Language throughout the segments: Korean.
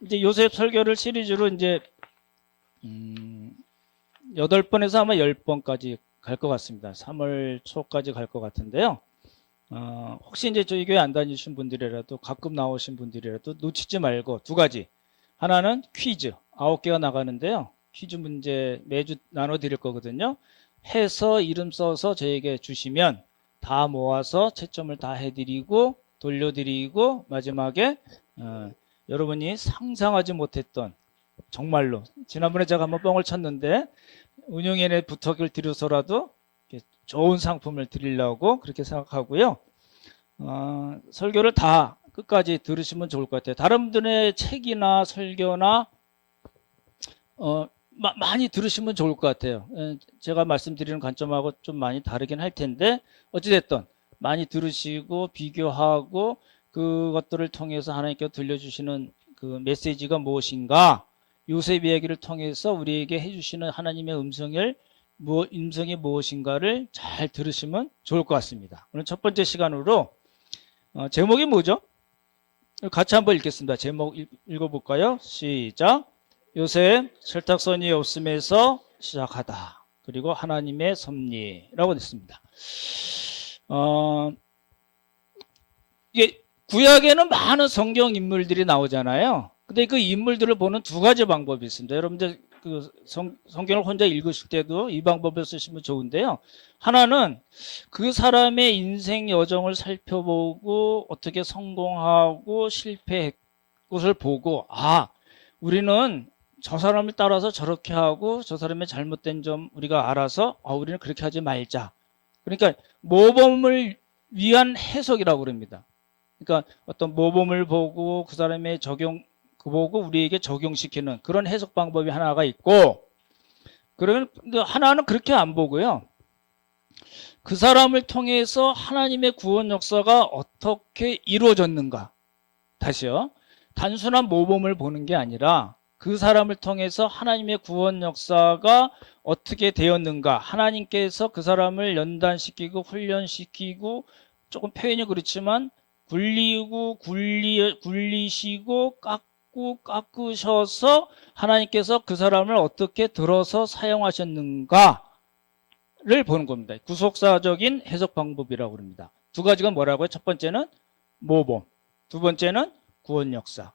이제 요셉 설교를 시리즈로 이제 8번에서 아마 10번까지 갈 것 같습니다. 3월 초까지 갈 것 같은데요. 혹시 이제 저희 교회 안 다니신 분들이라도 가끔 나오신 분들이라도 놓치지 말고 두 가지. 하나는 퀴즈 9개가 나가는데요. 퀴즈 문제 매주 나눠 드릴 거거든요. 해서 이름 써서 저에게 주시면 다 모아서 채점을 다 해드리고 돌려드리고 마지막에 여러분이 상상하지 못했던, 정말로 지난번에 제가 한번 뻥을 쳤는데 운영위원회 부탁을 드려서라도 좋은 상품을 드리려고 그렇게 생각하고요. 설교를 다 끝까지 들으시면 좋을 것 같아요. 다른 분들의 책이나 설교나 많이 들으시면 좋을 것 같아요. 제가 말씀드리는 관점하고 좀 많이 다르긴 할 텐데 어찌됐든 많이 들으시고 비교하고 그것들을 통해서 하나님께서 들려주시는 그 메시지가 무엇인가, 요셉 이야기를 통해서 우리에게 해주시는 하나님의 음성이 무엇인가를 잘 들으시면 좋을 것 같습니다. 오늘 첫 번째 시간으로 제목이 뭐죠? 같이 한번 읽겠습니다. 제목 읽어볼까요? 시작. 요셉 철딱선이 없음에서 시작하다. 그리고 하나님의 섭리라고 됐습니다. 이게 구약에는 많은 성경 인물들이 나오잖아요. 근데 그 인물들을 보는 두 가지 방법이 있습니다. 여러분들 그 성경을 혼자 읽으실 때도 이 방법을 쓰시면 좋은데요. 하나는 그 사람의 인생 여정을 살펴보고 어떻게 성공하고 실패했 것을 보고, 우리는 저 사람을 따라서 저렇게 하고 저 사람의 잘못된 점 우리가 알아서 우리는 그렇게 하지 말자. 그러니까 모범을 위한 해석이라고 그럽니다. 그러니까 어떤 모범을 보고 그 사람의 보고 우리에게 적용시키는 그런 해석 방법이 하나가 있고, 그러면 하나는 그렇게 안 보고요. 그 사람을 통해서 하나님의 구원 역사가 어떻게 이루어졌는가. 다시요. 단순한 모범을 보는 게 아니라 그 사람을 통해서 하나님의 구원 역사가 어떻게 되었는가. 하나님께서 그 사람을 연단시키고 훈련시키고, 조금 표현이 그렇지만 굴리시고 깎으셔서 하나님께서 그 사람을 어떻게 들어서 사용하셨는가를 보는 겁니다. 구속사적인 해석 방법이라고 합니다. 두 가지가 뭐라고요? 첫 번째는 모범, 두 번째는 구원 역사.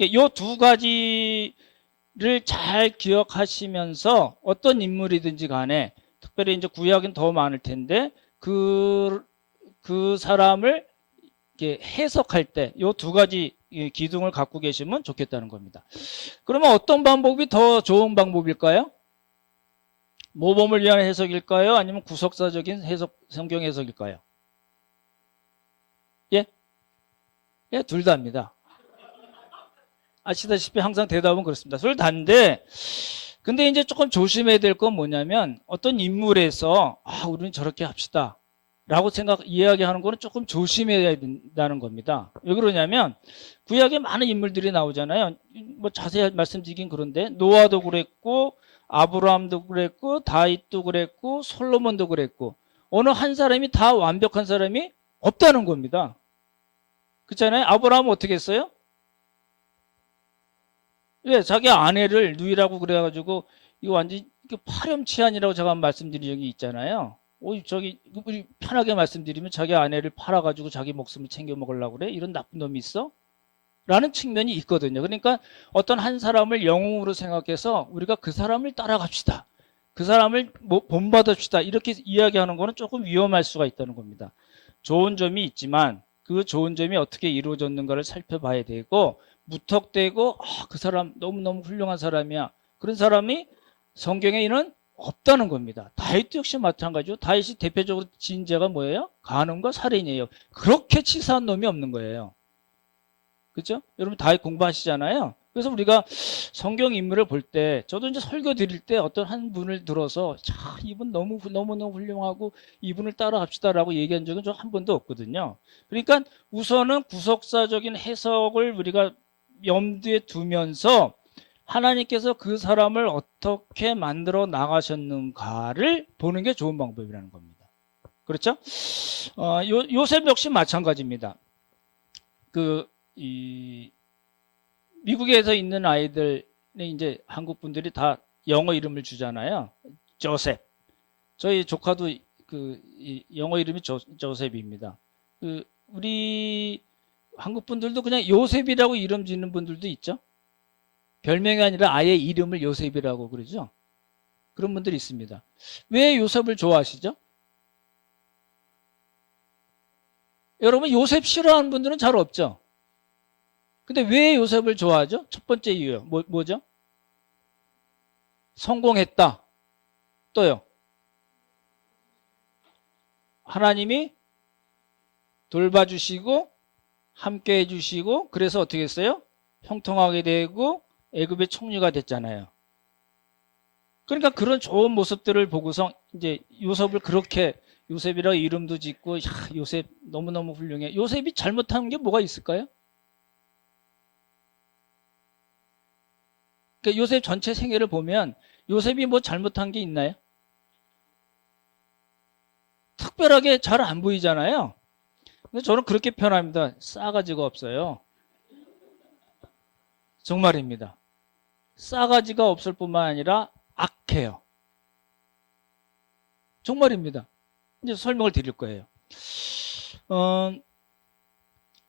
이 두 가지를 잘 기억하시면서 어떤 인물이든지 간에, 특별히 이제 구약은 더 많을 텐데 그 사람을 해석할 때 이 두 가지 기둥을 갖고 계시면 좋겠다는 겁니다. 그러면 어떤 방법이 더 좋은 방법일까요? 모범을 위한 해석일까요? 아니면 구속사적인 해석, 성경 해석일까요? 예? 예, 둘 다입니다. 아시다시피 항상 대답은 그렇습니다. 둘 다인데, 근데 이제 조금 조심해야 될 건 뭐냐면, 어떤 인물에서 우리는 저렇게 합시다 라고 이야기하는 거는 조금 조심해야 된다는 겁니다. 왜 그러냐면 구약에 많은 인물들이 나오잖아요. 뭐 자세히 말씀드리긴 그런데 노아도 그랬고 아브라함도 그랬고 다윗도 그랬고 솔로몬도 그랬고, 어느 한 사람이 다 완벽한 사람이 없다는 겁니다. 그렇잖아요. 아브라함은 어떻게 했어요? 예, 자기 아내를 누이라고 그래가지고 이거 완전 파렴치한이라고 제가 말씀드린 적이 있잖아요. 우리 편하게 말씀드리면 자기 아내를 팔아가지고 자기 목숨을 챙겨 먹으려고 그래? 이런 나쁜 놈이 있어? 라는 측면이 있거든요. 그러니까 어떤 한 사람을 영웅으로 생각해서 우리가 그 사람을 따라갑시다, 그 사람을 본받읍시다, 이렇게 이야기하는 거는 조금 위험할 수가 있다는 겁니다. 좋은 점이 있지만 그 좋은 점이 어떻게 이루어졌는가를 살펴봐야 되고, 무턱대고 그 사람 너무너무 훌륭한 사람이야, 그런 사람이 성경에는 없다는 겁니다. 다윗도 역시 마찬가지죠. 다윗이 대표적으로 지은 죄가 뭐예요? 간음과 살인이에요. 그렇게 치사한 놈이 없는 거예요. 그렇죠? 여러분 다윗 공부하시잖아요. 그래서 우리가 성경 인물을 볼 때, 저도 이제 설교 드릴 때 어떤 한 분을 들어서 이분 너무너무 훌륭하고 이분을 따라갑시다라고 얘기한 적은 저 한 번도 없거든요. 그러니까 우선은 구속사적인 해석을 우리가 염두에 두면서 하나님께서 그 사람을 어떻게 만들어 나가셨는가를 보는 게 좋은 방법이라는 겁니다. 그렇죠? 요셉 역시 마찬가지입니다. 미국에서 있는 아이들이 이제 한국 분들이 다 영어 이름을 주잖아요. 조셉. 저희 조카도 이 영어 이름이 조셉입니다. 우리 한국 분들도 그냥 요셉이라고 이름 짓는 분들도 있죠. 별명이 아니라 아예 이름을 요셉이라고 그러죠. 그런 분들이 있습니다. 왜 요셉을 좋아하시죠? 여러분 요셉 싫어하는 분들은 잘 없죠. 근데 왜 요셉을 좋아하죠? 첫 번째 이유요. 뭐죠? 성공했다. 또요. 하나님이 돌봐주시고 함께 해주시고 그래서 어떻게 했어요? 형통하게 되고 애굽의 총리가 됐잖아요. 그러니까 그런 좋은 모습들을 보고서 이제 요셉을 그렇게 요셉이라고 이름도 짓고 야, 요셉 너무너무 훌륭해. 요셉이 잘못한 게 뭐가 있을까요? 그러니까 요셉 전체 생애를 보면 요셉이 뭐 잘못한 게 있나요? 특별하게 잘 안 보이잖아요. 근데 저는 그렇게 표현합니다. 싸가지가 없어요. 정말입니다. 싸가지가 없을 뿐만 아니라 악해요. 정말입니다. 이제 설명을 드릴 거예요.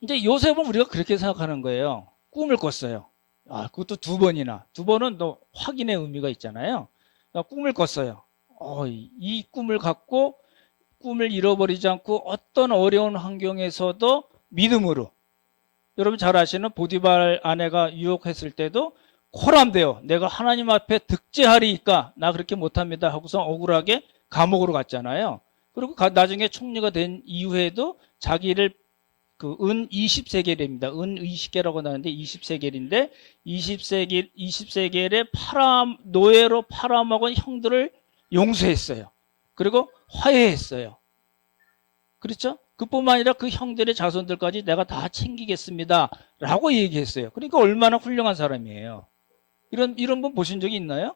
이제 요셉은 우리가 그렇게 생각하는 거예요. 꿈을 꿨어요. 아, 그것도 두 번이나. 두 번은 또 확인의 의미가 있잖아요. 그러니까 꿈을 꿨어요. 이 꿈을 갖고 꿈을 잃어버리지 않고 어떤 어려운 환경에서도 믿음으로 여러분 잘 아시는 보디발 아내가 유혹했을 때도 코람되어 내가 하나님 앞에 득제하리이까 나 그렇게 못합니다 하고서 억울하게 감옥으로 갔잖아요. 그리고 나중에 총리가 된 이후에도 자기를 은 20세겔입니다. 은 20개라고 나오는데 20세겔인데 20세겔의 노예로 팔아먹은 형들을 용서했어요. 그리고 화해했어요. 그렇죠? 그뿐만 아니라 그 형들의 자손들까지 내가 다 챙기겠습니다. 라고 얘기했어요. 그러니까 얼마나 훌륭한 사람이에요. 이런 분 보신 적이 있나요?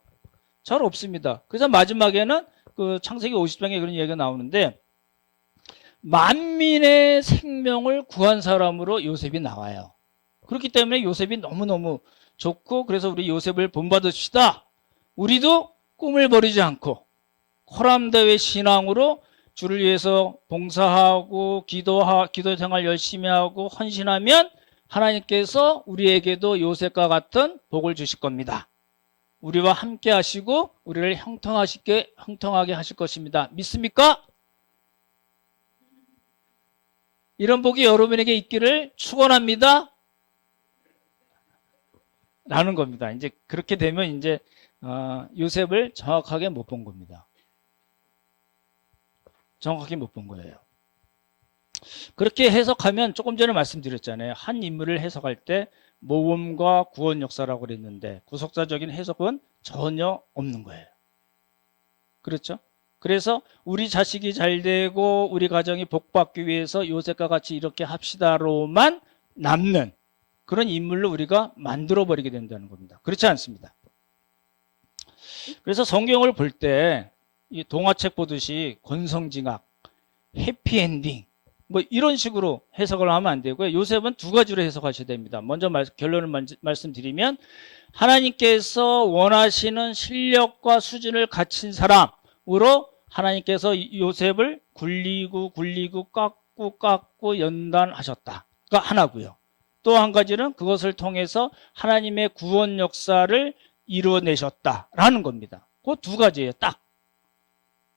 잘 없습니다. 그래서 마지막에는 그 창세기 50장에 그런 얘기가 나오는데 만민의 생명을 구한 사람으로 요셉이 나와요. 그렇기 때문에 요셉이 너무너무 좋고 그래서 우리 요셉을 본받읍시다. 우리도 꿈을 버리지 않고 호람대회 신앙으로 주를 위해서 봉사하고 기도 생활 열심히 하고 헌신하면 하나님께서 우리에게도 요셉과 같은 복을 주실 겁니다. 우리와 함께 하시고 우리를 형통하게 하실 것입니다. 믿습니까? 이런 복이 여러분에게 있기를 축원합니다. 라는 겁니다. 이제 그렇게 되면 이제 요셉을 정확하게 못 본 겁니다. 정확하게 못 본 거예요. 그렇게 해석하면 조금 전에 말씀드렸잖아요. 한 인물을 해석할 때 모범과 구원 역사라고 그랬는데 구속사적인 해석은 전혀 없는 거예요. 그렇죠? 그래서 우리 자식이 잘 되고 우리 가정이 복받기 위해서 요셉과 같이 이렇게 합시다로만 남는 그런 인물로 우리가 만들어버리게 된다는 겁니다. 그렇지 않습니다. 그래서 성경을 볼 때 이 동화책 보듯이 권성징악, 해피엔딩 뭐 이런 식으로 해석을 하면 안 되고요. 요셉은 두 가지로 해석하셔야 됩니다. 먼저 결론을 말씀드리면 하나님께서 원하시는 실력과 수준을 갖춘 사람으로 하나님께서 요셉을 굴리고 깎고 연단하셨다. 가 하나고요. 또 한 가지는 그것을 통해서 하나님의 구원 역사를 이루어내셨다라는 겁니다. 그 두 가지예요. 딱.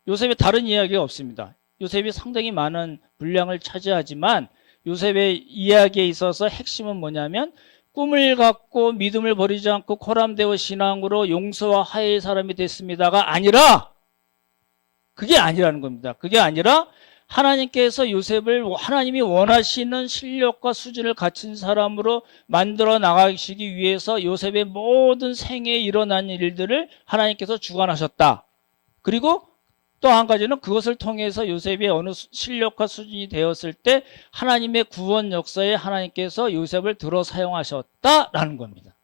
요셉의 다른 이야기가 없습니다. 요셉이 상당히 많은 분량을 차지하지만 요셉의 이야기에 있어서 핵심은 뭐냐면 꿈을 갖고 믿음을 버리지 않고 코람데오 신앙으로 용서와 화해의 사람이 됐습니다가 아니라 그게 아니라는 겁니다. 그게 아니라 하나님께서 요셉을 하나님이 원하시는 실력과 수준을 갖춘 사람으로 만들어 나가시기 위해서 요셉의 모든 생애에 일어난 일들을 하나님께서 주관하셨다. 그리고 또 한 가지는 그것을 통해서 요셉이 어느 실력과 수준이 되었을 때 하나님의 구원 역사에 하나님께서 요셉을 들어 사용하셨다라는 겁니다.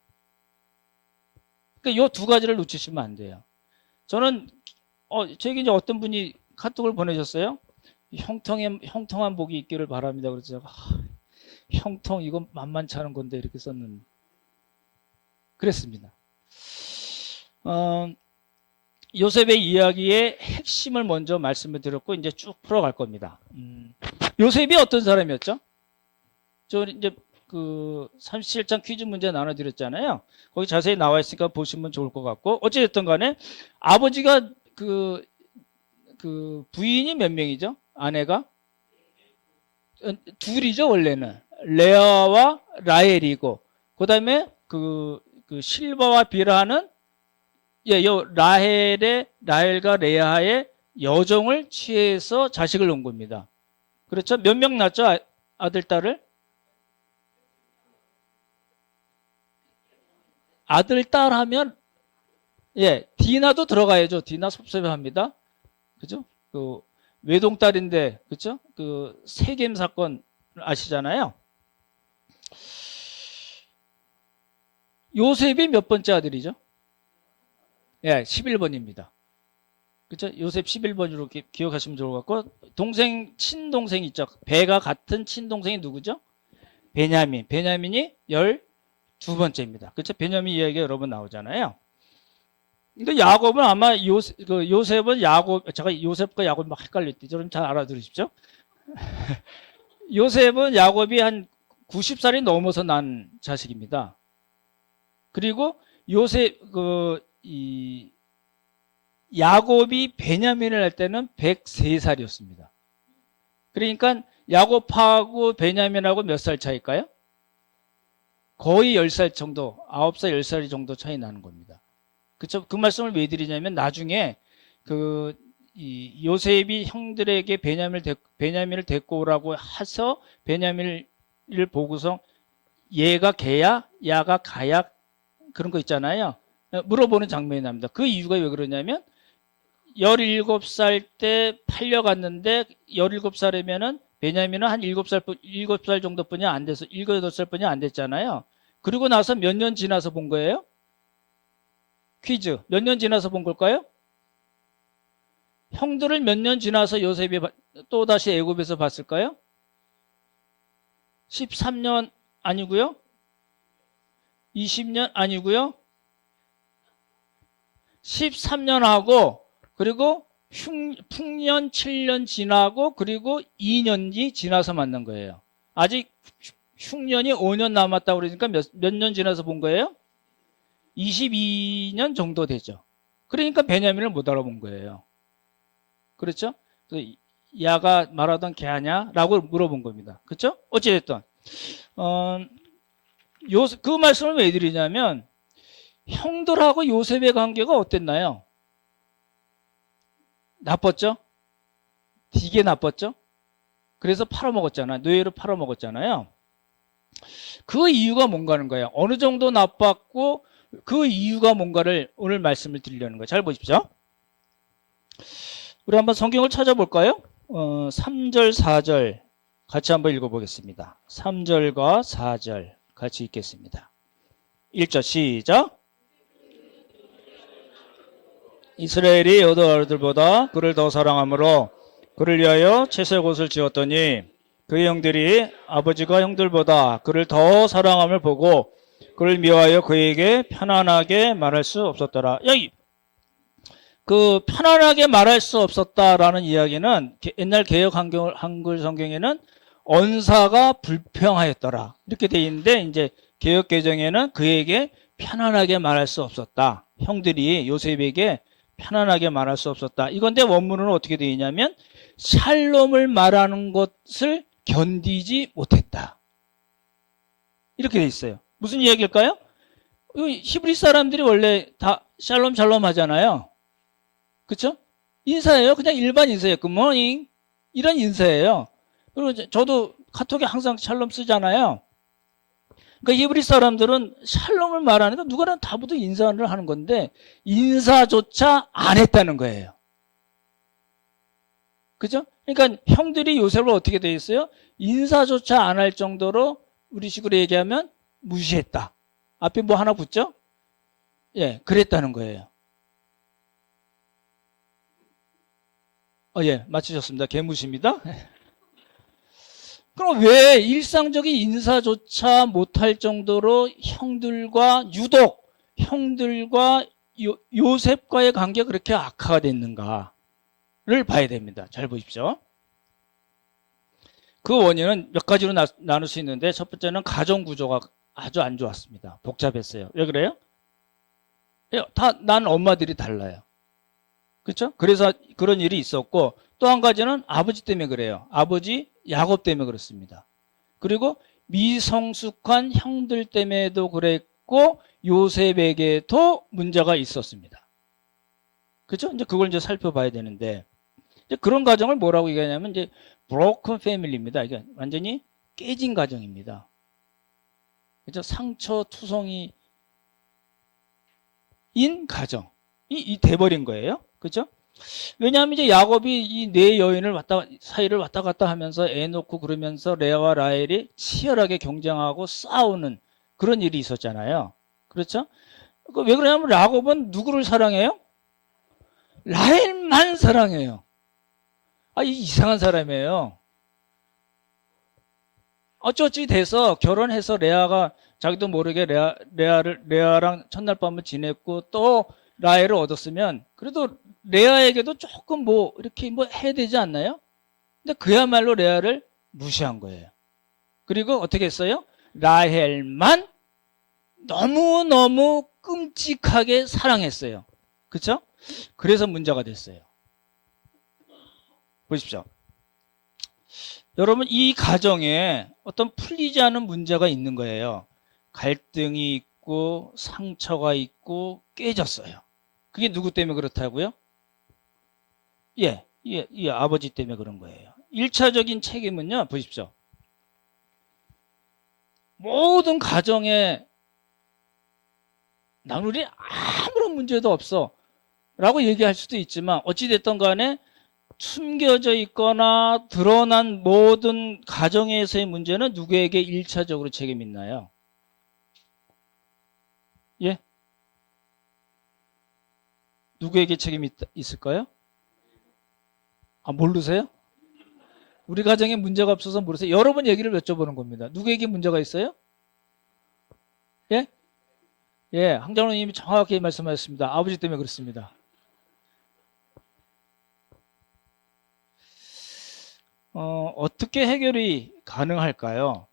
그러니까 이 두 가지를 놓치시면 안 돼요. 저는 저에게 이제 어떤 분이 카톡을 보내셨어요. 형통한 복이 있기를 바랍니다. 그래서 형통 이건 만만치 않은 건데 이렇게 썼는데 그랬습니다. 요셉의 이야기의 핵심을 먼저 말씀을 드렸고 이제 쭉 풀어갈 겁니다. 요셉이 어떤 사람이었죠? 저 이제 그 37장 퀴즈 문제 나눠드렸잖아요. 거기 자세히 나와 있으니까 보시면 좋을 것 같고 어찌됐든 간에 아버지가 그 부인이 몇 명이죠? 아내가? 둘이죠 원래는. 레아와 라헬이고 그 다음에 그 실바와 비라는 라헬과 레아의 여종을 취해서 자식을 낳은 겁니다. 그렇죠? 몇 명 낳죠? 아들, 딸을? 아들, 딸 하면, 디나도 들어가야죠. 디나 섭섭해합니다. 그죠? 그, 외동딸인데, 그죠? 그, 세겜 사건 아시잖아요. 요셉이 몇 번째 아들이죠? 11번입니다. 그죠? 요셉 11번으로 기억하시면 좋을 것 같고, 친동생 있죠? 배가 같은 친동생이 누구죠? 베냐민. 베냐민이 12번째입니다. 그렇죠? 베냐민 이야기가 여러 번 나오잖아요. 근데 야곱은 아마 요셉은 제가 요셉과 야곱 막 헷갈릴 때 좀 잘 알아들으십시오. 요셉은 야곱이 한 90살이 넘어서 난 자식입니다. 그리고 야곱이 베냐민을 할 때는 103살이었습니다. 그러니까 야곱하고 베냐민하고 몇 살 차일까요? 거의 10살 정도, 9살, 10살 정도 차이 나는 겁니다. 그쵸? 그 말씀을 왜 드리냐면 나중에 요셉이 형들에게 베냐민을 데리고 오라고 해서 베냐민을 보고서 얘가 개야? 야가 가야? 그런 거 있잖아요. 물어보는 장면이 납니다. 그 이유가 왜 그러냐면 17살 때 팔려갔는데 17살이면은 베냐민은 한 7살 정도뿐이 안 돼서 7, 8살뿐이 안 됐잖아요. 그리고 나서 몇 년 지나서 본 거예요? 퀴즈. 몇 년 지나서 본 걸까요? 형들을 몇 년 지나서 요셉이 또다시 애굽에서 봤을까요? 13년 아니고요? 20년 아니고요? 13년 하고 그리고 풍년 7년 지나고 그리고 2년이 지나서 만난 거예요. 아직 흉년이 5년 남았다고 그러니까 몇 년 지나서 본 거예요? 22년 정도 되죠. 그러니까 베냐민을 못 알아본 거예요. 그렇죠? 야가 말하던 개 아냐? 라고 물어본 겁니다. 그렇죠? 어찌됐든 그 말씀을 왜 드리냐면 형들하고 요셉의 관계가 어땠나요? 나빴죠? 되게 나빴죠? 그래서 팔아먹었잖아요. 노예로 팔아먹었잖아요. 그 이유가 뭔가는 거예요. 어느 정도 나빴고 그 이유가 뭔가를 오늘 말씀을 드리려는 거예요. 잘 보십시오. 우리 한번 성경을 찾아볼까요? 3절, 4절 같이 한번 읽어보겠습니다. 3절과 4절 같이 읽겠습니다. 1절 시작. 이스라엘이 여자들보다 그를 더 사랑함으로 그를 위하여 채색옷을 지었더니 그의 형들이 아버지가 형들보다 그를 더 사랑함을 보고 그를 미워하여 그에게 편안하게 말할 수 없었더라. 여기 그 편안하게 말할 수 없었다라는 이야기는 옛날 개역 한글 성경에는 언사가 불평하였더라 이렇게 돼 있는데 이제 개역 개정에는 그에게 편안하게 말할 수 없었다. 형들이 요셉에게 편안하게 말할 수 없었다. 이건데 원문은 어떻게 되어 있냐면 샬롬을 말하는 것을 견디지 못했다. 이렇게 돼 있어요. 무슨 이야기일까요? 히브리 사람들이 원래 다 샬롬 하잖아요. 그렇죠? 인사예요. 그냥 일반 인사예요. 굿모닝 이런 인사예요. 그리고 저도 카톡에 항상 샬롬 쓰잖아요. 그러니까 히브리 사람들은 샬롬을 말하니까 누구나 다부터 인사를 하는 건데 인사조차 안 했다는 거예요. 그죠? 그러니까 형들이 요셉을 어떻게 돼 있어요? 인사조차 안 할 정도로 우리 식으로 얘기하면 무시했다. 앞에 뭐 하나 붙죠? 예, 그랬다는 거예요. 예, 맞추셨습니다. 개무시입니다. 그럼 왜 일상적인 인사조차 못할 정도로 형들과 유독 형들과 요셉과의 관계가 그렇게 악화가 됐는가를 봐야 됩니다. 잘 보십시오. 그 원인은 몇 가지로 나눌 수 있는데, 첫 번째는 가정 구조가 아주 안 좋았습니다. 복잡했어요. 왜 그래요? 난 엄마들이 달라요. 그렇죠? 그래서 그런 일이 있었고, 또 한 가지는 아버지 때문에 그래요. 아버지 야곱 때문에 그렇습니다. 그리고 미성숙한 형들 때문에도 그랬고, 요셉에게도 문제가 있었습니다. 그렇죠? 이제 그걸 이제 살펴봐야 되는데, 이제 그런 가정을 뭐라고 얘기하냐면 이제 broken family입니다. 이게 완전히 깨진 가정입니다. 그렇죠? 상처 투성이인 가정이 돼버린 거예요. 그렇죠? 왜냐하면 이제 야곱이 이 네 여인을 사이를 왔다 갔다 하면서 애 놓고 그러면서 레아와 라헬이 치열하게 경쟁하고 싸우는 그런 일이 있었잖아요. 그렇죠? 왜 그러냐면 야곱은 누구를 사랑해요? 라헬만 사랑해요. 이 이상한 사람이에요. 어쩌지 돼서 결혼해서 레아가 자기도 모르게 레아랑 첫날 밤을 지냈고 또 라헬을 얻었으면 그래도 레아에게도 조금 이렇게 해야 되지 않나요? 근데 그야말로 레아를 무시한 거예요. 그리고 어떻게 했어요? 라헬만 너무너무 끔찍하게 사랑했어요. 그렇죠? 그래서 문제가 됐어요. 보십시오. 여러분, 이 가정에 어떤 풀리지 않은 문제가 있는 거예요. 갈등이 있고 상처가 있고 깨졌어요. 그게 누구 때문에 그렇다고요? 예, 아버지 때문에 그런 거예요. 1차적인 책임은요, 보십시오. 모든 가정에 나누리 아무런 문제도 없어 라고 얘기할 수도 있지만 어찌됐든 간에 숨겨져 있거나 드러난 모든 가정에서의 문제는 누구에게 1차적으로 책임이 있나요? 예? 누구에게 책임이 있을까요? 모르세요? 우리 가정에 문제가 없어서 모르세요? 여러 번 얘기를 여쭤보는 겁니다. 누구에게 문제가 있어요? 예? 예, 항장로님이 정확히 말씀하셨습니다. 아버지 때문에 그렇습니다. 어떻게 해결이 가능할까요?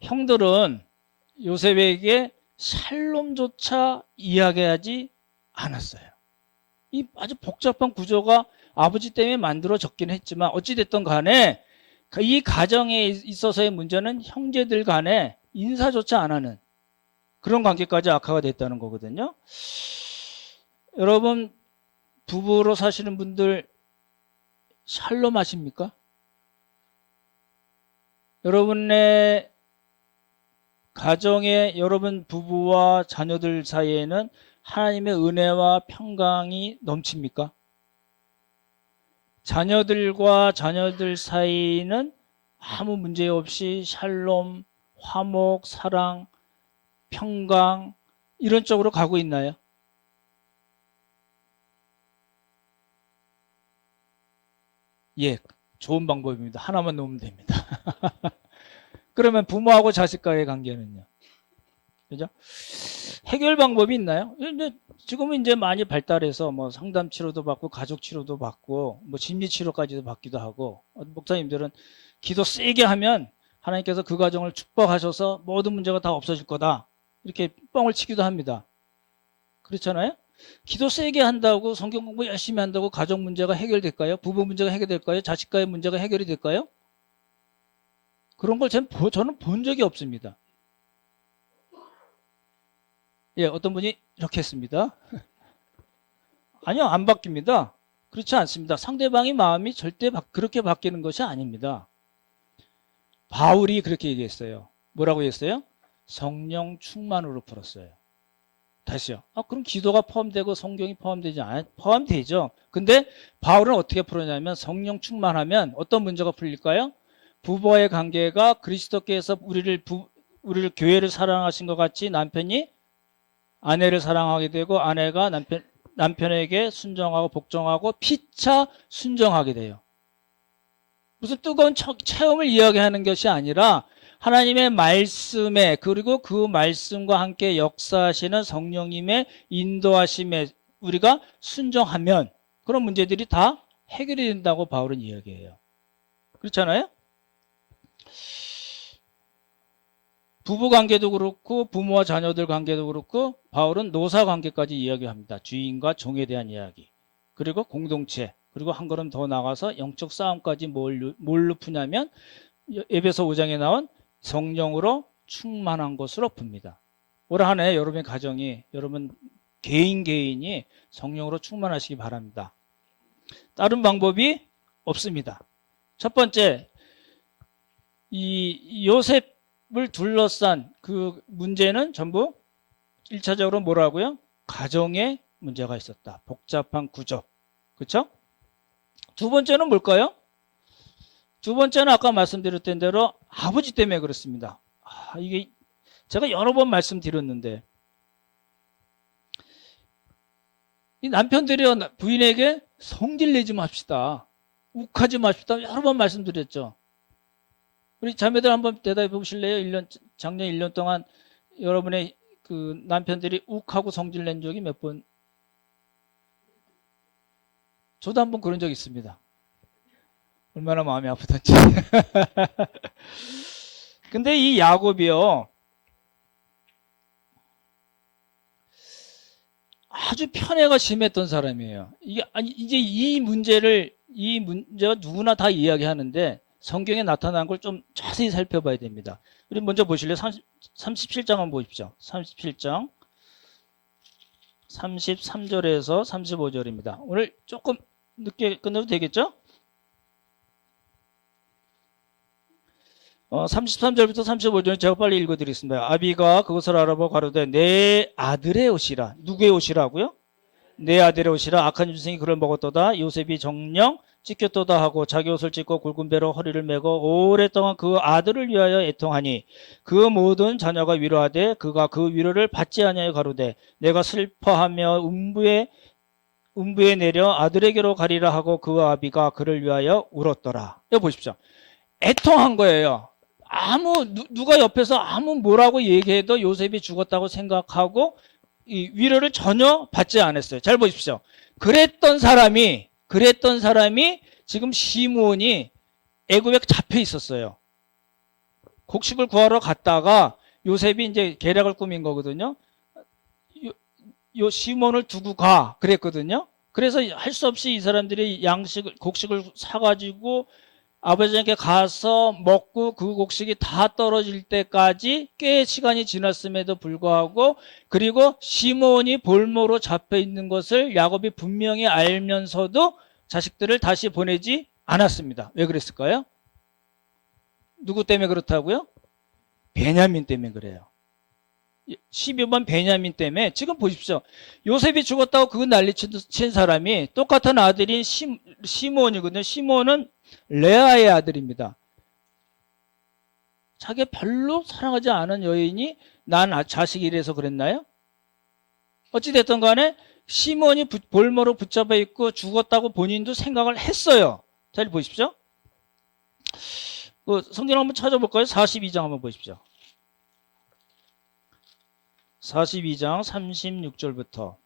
형들은 요셉에게 샬롬조차 이야기하지 않았어요. 이 아주 복잡한 구조가 아버지 때문에 만들어졌긴 했지만 어찌됐든 간에 이 가정에 있어서의 문제는 형제들 간에 인사조차 안 하는 그런 관계까지 악화가 됐다는 거거든요. 여러분, 부부로 사시는 분들 샬롬 하십니까? 여러분의 가정에 여러분 부부와 자녀들 사이에는 하나님의 은혜와 평강이 넘칩니까? 자녀들과 자녀들 사이는 아무 문제 없이 샬롬, 화목, 사랑, 평강 이런 쪽으로 가고 있나요? 예, 좋은 방법입니다. 하나만 놓으면 됩니다. 그러면 부모하고 자식과의 관계는요? 그죠? 해결 방법이 있나요? 지금은 이제 많이 발달해서 상담 치료도 받고 가족 치료도 받고 심리 치료까지도 받기도 하고 목사님들은 기도 세게 하면 하나님께서 그 가정을 축복하셔서 모든 문제가 다 없어질 거다 이렇게 뻥을 치기도 합니다. 그렇잖아요? 기도 세게 한다고 성경 공부 열심히 한다고 가족 문제가 해결될까요? 부부 문제가 해결될까요? 자식과의 문제가 해결이 될까요? 그런 걸 저는 본 적이 없습니다. 예, 어떤 분이 이렇게 했습니다. 아니요, 안 바뀝니다. 그렇지 않습니다. 상대방의 마음이 절대 그렇게 바뀌는 것이 아닙니다. 바울이 그렇게 얘기했어요. 뭐라고 했어요? 성령 충만으로 풀었어요. 다시요. 그럼 기도가 포함되고 성경이 포함되지 않아요? 포함되죠. 근데 바울은 어떻게 풀었냐면 성령 충만하면 어떤 문제가 풀릴까요? 부부와의 관계가 그리스도께서 우리를 교회를 사랑하신 것 같이 남편이 아내를 사랑하게 되고 아내가 남편에게 순종하고 복종하고 피차 순종하게 돼요. 무슨 뜨거운 체험을 이야기하는 것이 아니라 하나님의 말씀에 그리고 그 말씀과 함께 역사하시는 성령님의 인도하심에 우리가 순종하면 그런 문제들이 다 해결이 된다고 바울은 이야기해요. 그렇잖아요? 부부 관계도 그렇고 부모와 자녀들 관계도 그렇고 바울은 노사 관계까지 이야기합니다. 주인과 종에 대한 이야기. 그리고 공동체. 그리고 한 걸음 더 나가서 영적 싸움까지 뭘로 푸냐면 에베소 5장에 나온 성령으로 충만한 것으로 풉니다. 올 한 해 여러분의 가정이 여러분 개인이 성령으로 충만하시기 바랍니다. 다른 방법이 없습니다. 첫 번째, 이 요셉을 둘러싼 그 문제는 전부 1차적으로 뭐라고요? 가정에 문제가 있었다. 복잡한 구조. 그렇죠? 두 번째는 뭘까요? 두 번째는 아까 말씀드렸던 대로 아버지 때문에 그렇습니다. 이게 제가 여러 번 말씀드렸는데 이 남편들이 부인에게 성질내지 맙시다. 욱하지 맙시다. 여러 번 말씀드렸죠. 우리 자매들 한번 대답해 보실래요? 작년 1년 동안 여러분의 그 남편들이 욱하고 성질낸 적이 몇 번? 저도 한번 그런 적 있습니다. 얼마나 마음이 아프던지. 근데 이 야곱이요. 아주 편애가 심했던 사람이에요. 이제 이 문제가 누구나 다 이야기하는데 성경에 나타난 걸 좀 자세히 살펴봐야 됩니다. 우리 먼저 보실래요? 37장 한번 보십시오. 37장 33절에서 35절입니다. 오늘 조금 늦게 끝내도 되겠죠? 33절부터 35절 제가 빨리 읽어드리겠습니다. 아비가 그것을 알아보고 가로되 내 아들의 옷이라. 누구의 옷이라고요? 내 아들의 옷이라. 악한 짐승이 그를 먹었도다. 요셉이 정령 찢겼도다 하고 자기 옷을 찢고 굵은 배로 허리를 메고 오랫동안 그 아들을 위하여 애통하니 그 모든 자녀가 위로하되 그가 그 위로를 받지 아니하여 가로되 내가 슬퍼하며 음부에 내려 아들에게로 가리라 하고 그 아비가 그를 위하여 울었더라. 여기 보십시오. 애통한 거예요. 누가 옆에서 아무 뭐라고 얘기해도 요셉이 죽었다고 생각하고 이 위로를 전혀 받지 않았어요. 잘 보십시오. 그랬던 사람이 지금 시므온이 애굽에 잡혀 있었어요. 곡식을 구하러 갔다가 요셉이 이제 계략을 꾸민 거거든요. 요 시몬을 두고 가 그랬거든요. 그래서 할 수 없이 이 사람들이 곡식을 사가지고 아버지에게 가서 먹고 그 곡식이 다 떨어질 때까지 꽤 시간이 지났음에도 불구하고 그리고 시몬이 볼모로 잡혀 있는 것을 야곱이 분명히 알면서도 자식들을 다시 보내지 않았습니다. 왜 그랬을까요? 누구 때문에 그렇다고요? 베냐민 때문에 그래요. 12번 베냐민 때문에. 지금 보십시오. 요셉이 죽었다고 그거 난리친 사람이 똑같은 아들인 시몬이거든요. 시몬은 레아의 아들입니다. 자기가 별로 사랑하지 않은 여인이 난 자식이 이래서 그랬나요? 어찌됐든 간에 시몬이 볼모로 붙잡아 있고 죽었다고 본인도 생각을 했어요. 잘 보십시오. 성경 한번 찾아볼까요? 42장 한번 보십시오. 42장 36절부터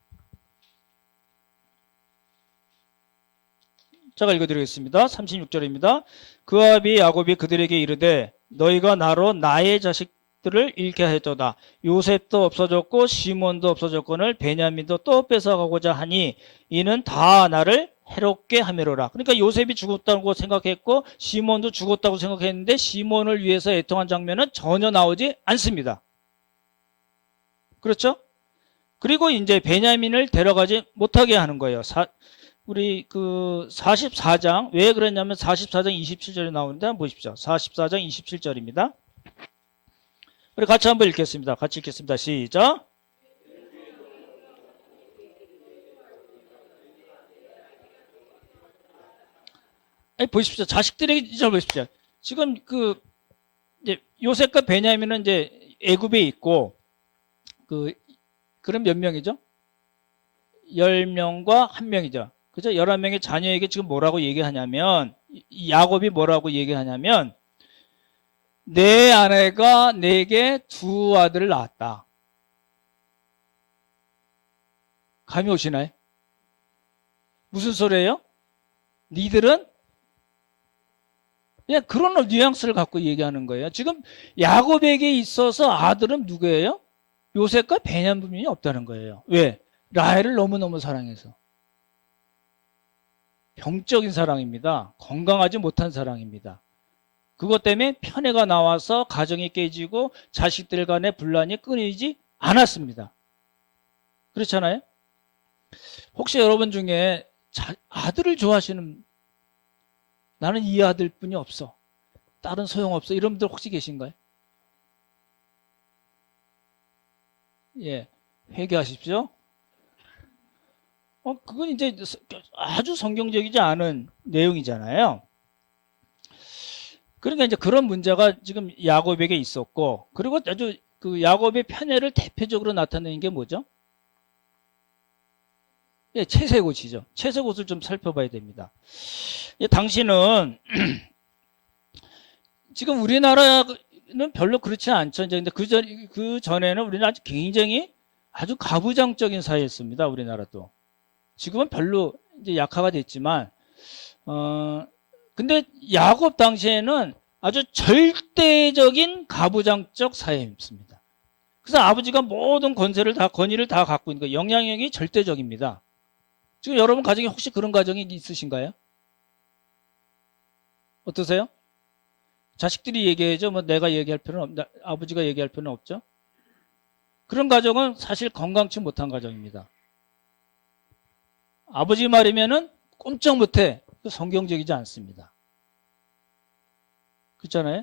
제가 읽어드리겠습니다. 36절입니다. 그 아비 야곱이 그들에게 이르되 너희가 나로 나의 자식들을 잃게 하였도다. 요셉도 없어졌고 시몬도 없어졌거늘 베냐민도 또 뺏어가고자 하니 이는 다 나를 해롭게 하미로라. 그러니까 요셉이 죽었다고 생각했고 시몬도 죽었다고 생각했는데 시몬을 위해서 애통한 장면은 전혀 나오지 않습니다. 그렇죠? 그리고 이제 베냐민을 데려가지 못하게 하는 거예요. 우리 그 44장 왜 그랬냐면 44장 27절에 나오는데 한번 보십시오. 44장 27절입니다. 우리 같이 한번 읽겠습니다. 같이 읽겠습니다. 시작. 보십시오. 자식들에게 이제 보십시오. 지금 이제 요셉과 베냐민은 이제 애굽에 있고 그럼 몇 명이죠? 10명과 1명이죠. 그죠? 11명의 자녀에게 지금 뭐라고 얘기하냐면 야곱이 뭐라고 얘기하냐면 내 아내가 내게 두 아들을 낳았다. 감이 오시나요? 무슨 소리예요? 니들은 그냥 그런 뉘앙스를 갖고 얘기하는 거예요. 지금 야곱에게 있어서 아들은 누구예요? 요셉과 베냐민이 없다는 거예요. 왜? 라헬을 너무너무 사랑해서. 병적인 사랑입니다. 건강하지 못한 사랑입니다. 그것 때문에 편애가 나와서 가정이 깨지고 자식들 간의 분란이 끊이지 않았습니다. 그렇잖아요? 혹시 여러분 중에 아들을 좋아하시는, 나는 이 아들뿐이 없어, 다른 소용없어, 이런 분들 혹시 계신가요? 예, 회개하십시오. 그건 이제 아주 성경적이지 않은 내용이잖아요. 그러니까 이제 그런 문제가 지금 야곱에게 있었고, 그리고 아주 그 야곱의 편애를 대표적으로 나타내는 게 뭐죠? 예, 채색옷이죠. 채색옷을 좀 살펴봐야 됩니다. 예, 당신은 지금 우리나라는 별로 그렇지 않죠. 근데 그 전에는 우리는 아주 굉장히 아주 가부장적인 사회였습니다. 우리나라도. 지금은 별로 이제 약화가 됐지만, 근데 야곱 당시에는 아주 절대적인 가부장적 사회였습니다. 그래서 아버지가 모든 권위를 다 갖고 있는 거예요. 영향력이 절대적입니다. 지금 여러분 가정에 혹시 그런 가정이 있으신가요? 어떠세요? 자식들이 얘기해야죠. 뭐 내가 얘기할 필요는 아버지가 얘기할 필요는 없죠. 그런 가정은 사실 건강치 못한 가정입니다. 아버지 말이면은 꼼짝 못해. 성경적이지 않습니다. 그렇잖아요?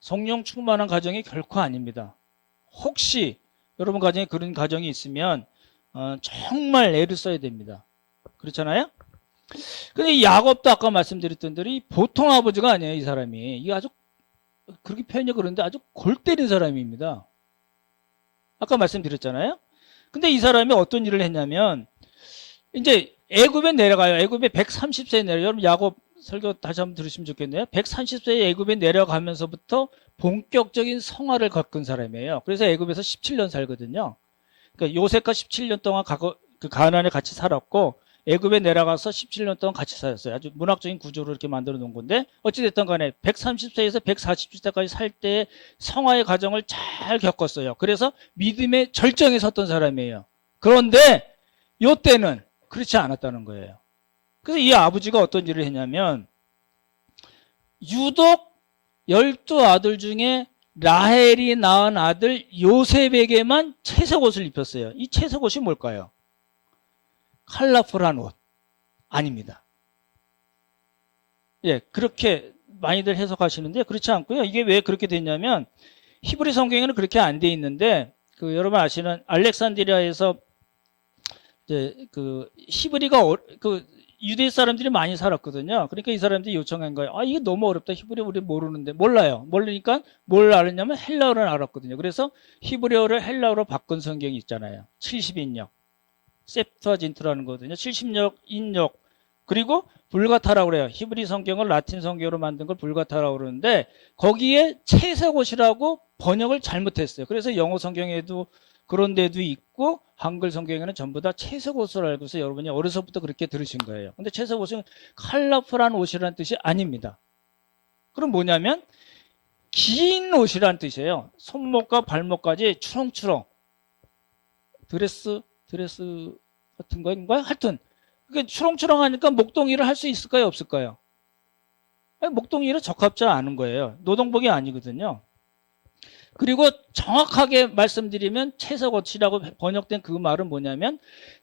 성령 충만한 가정이 결코 아닙니다. 혹시 여러분 가정에 그런 가정이 있으면 정말 애를 써야 됩니다. 그렇잖아요? 근데 야곱도 아까 말씀드렸던 대로 보통 아버지가 아니에요. 이 사람이. 이게 아주, 그렇게 표현이 그런데 아주 골 때린 사람입니다. 아까 말씀드렸잖아요. 근데 이 사람이 어떤 일을 했냐면, 이제 애굽에 내려가요. 애굽에 130세에 내려요. 여러분 야곱 설교 다시 한번 들으시면 좋겠네요. 130세에 애굽에 내려가면서부터 본격적인 성화를 겪은 사람이에요. 그래서 애굽에서 17년 살거든요. 그러니까 요셉과 17년 동안 그 가나안에 같이 살았고, 애굽에 내려가서 17년 동안 같이 살았어요. 아주 문학적인 구조로 이렇게 만들어 놓은 건데, 어찌됐든 간에 130세에서 140세까지 살 때 성화의 과정을 잘 겪었어요. 그래서 믿음의 절정에 섰던 사람이에요. 그런데 이때는 그렇지 않았다는 거예요. 그래서 이 아버지가 어떤 일을 했냐면, 유독 12아들 중에 라헬이 낳은 아들 요셉에게만 채색옷을 입혔어요. 이 채색옷이 뭘까요? 컬러풀한 옷 아닙니다. 예, 그렇게 많이들 해석하시는데 그렇지 않고요. 이게 왜 그렇게 됐냐면, 히브리 성경에는 그렇게 안 돼 있는데, 여러분 아시는 알렉산드리아에서 이제 히브리가 유대 사람들이 많이 살았거든요. 그러니까 이 사람들이 요청한 거예요. 이게 너무 어렵다. 히브리 우리 모르는데. 몰라요. 모르니까 뭘 알았냐면 헬라어를 알았거든요. 그래서 히브리어를 헬라어로 바꾼 성경이 있잖아요. 70인역. 셉터진트라는 거거든요. 70역, 인역. 그리고 불가타라고 그래요. 히브리 성경을 라틴 성경으로 만든 걸 불가타라고 그러는데, 거기에 채색옷이라고 번역을 잘못했어요. 그래서 영어 성경에도 그런 데도 있고 한글 성경에는 전부 다 채색옷을 알고서 여러분이 어려서부터 그렇게 들으신 거예요. 근데 채색옷은 컬러풀한 옷이라는 뜻이 아닙니다. 그럼 뭐냐면 긴 옷이라는 뜻이에요. 손목과 발목까지 추렁추렁. 드레스 같은 거인가요? 하여튼 그게 추렁추렁하니까 목동이를 할 수 있을까요? 없을까요? 목동이를 적합지 않은 거예요. 노동복이 아니거든요. 그리고 정확하게 말씀드리면 채색옷이라고 번역된 그 말은 뭐냐면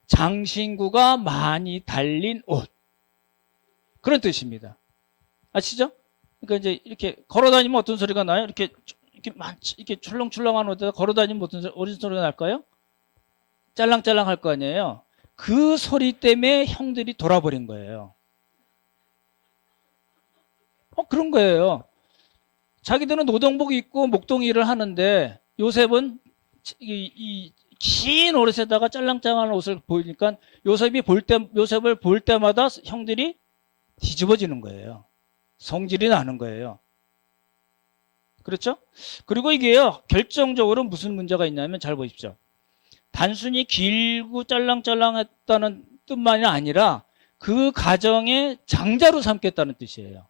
장신구가 많이 달린 옷, 그런 뜻입니다. 아시죠? 그러니까 이제 이렇게 걸어다니면 어떤 소리가 나요? 이렇게 출렁출렁한 옷에다 걸어다니면 어떤 소리가 날까요? 짤랑짤랑 할 거 아니에요. 그 소리 때문에 형들이 돌아버린 거예요. 그런 거예요. 자기들은 노동복 입고 목동일을 하는데, 요셉은 이 긴 옷에다가 짤랑짤랑한 옷을 보이니까 요셉을 볼 때마다 형들이 뒤집어지는 거예요. 성질이 나는 거예요. 그렇죠? 그리고 이게요, 결정적으로 무슨 문제가 있냐면 잘 보십시오. 단순히 길고 짤랑짤랑했다는 뜻만이 아니라 그 가정의 장자로 삼겠다는 뜻이에요.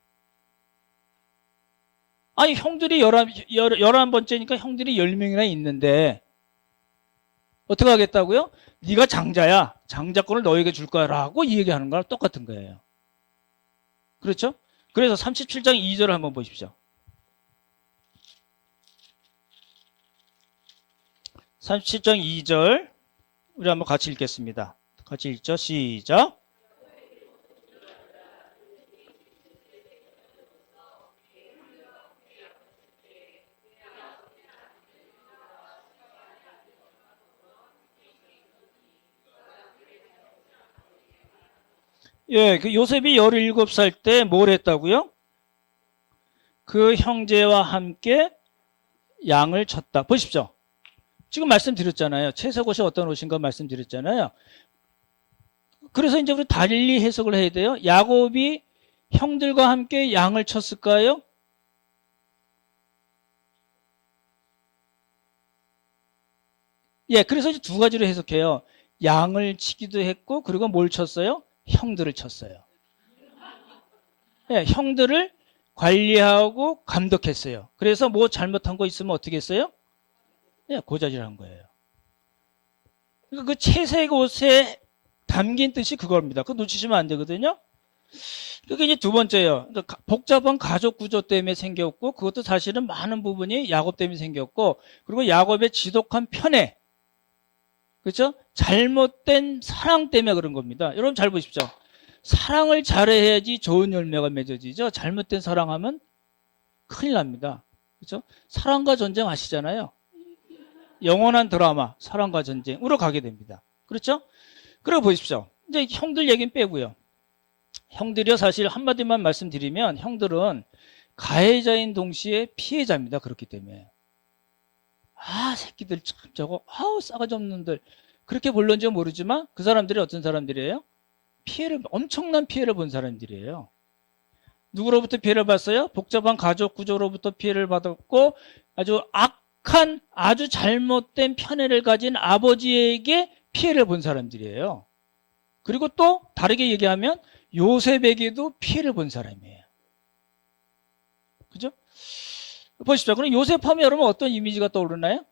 아니, 형들이 11번째니까 형들이 10명이나 있는데 어떻게 하겠다고요? 네가 장자야. 장자권을 너에게 줄 거야 라고 이 얘기하는 거랑 똑같은 거예요. 그렇죠? 그래서 37장 2절을 한번 보십시오. 37장 2절 우리 한번 같이 읽겠습니다. 같이 읽죠. 시작. 예, 그 요셉이 17살 때 뭘 했다고요? 그 형제와 함께 양을 쳤다. 보십시오. 지금 말씀드렸잖아요. 채색 옷이 어떤 옷인가 말씀드렸잖아요. 그래서 이제 우리 달리 해석을 해야 돼요. 야곱이 형들과 함께 양을 쳤을까요? 예, 그래서 이제 두 가지로 해석해요. 양을 치기도 했고, 그리고 뭘 쳤어요? 형들을 쳤어요. 예, 형들을 관리하고 감독했어요. 그래서 뭐 잘못한 거 있으면 어떻게 했어요? 예, 고자질한 거예요. 그러니까 그 채색 옷에 담긴 뜻이 그겁니다. 그거 놓치시면 안 되거든요. 그게 이제 두 번째예요. 그러니까 복잡한 가족 구조 때문에 생겼고, 그것도 사실은 많은 부분이 야곱 때문에 생겼고, 그리고 야곱의 지독한 편애, 그렇죠? 잘못된 사랑 때문에 그런 겁니다. 여러분 잘 보십시오. 사랑을 잘해야지 좋은 열매가 맺어지죠. 잘못된 사랑하면 큰일 납니다. 그렇죠? 사랑과 전쟁 아시잖아요. 영원한 드라마 사랑과 전쟁으로 가게 됩니다. 그렇죠? 그리고 보십시오. 이제 형들 얘기는 빼고요. 형들이요, 사실 한마디만 말씀드리면 형들은 가해자인 동시에 피해자입니다. 그렇기 때문에. 아, 새끼들 참 저거, 아우, 싸가지 없는 놈들. 그렇게 불렀는지 모르지만 그 사람들이 어떤 사람들이에요? 엄청난 피해를 본 사람들이에요. 누구로부터 피해를 봤어요? 복잡한 가족 구조로부터 피해를 받았고, 아주 악한, 아주 잘못된 편애를 가진 아버지에게 피해를 본 사람들이에요. 그리고 또 다르게 얘기하면 요셉에게도 피해를 본 사람이에요. 그죠? 보십시오. 그럼 요셉 하면 여러분 어떤 이미지가 떠오르나요?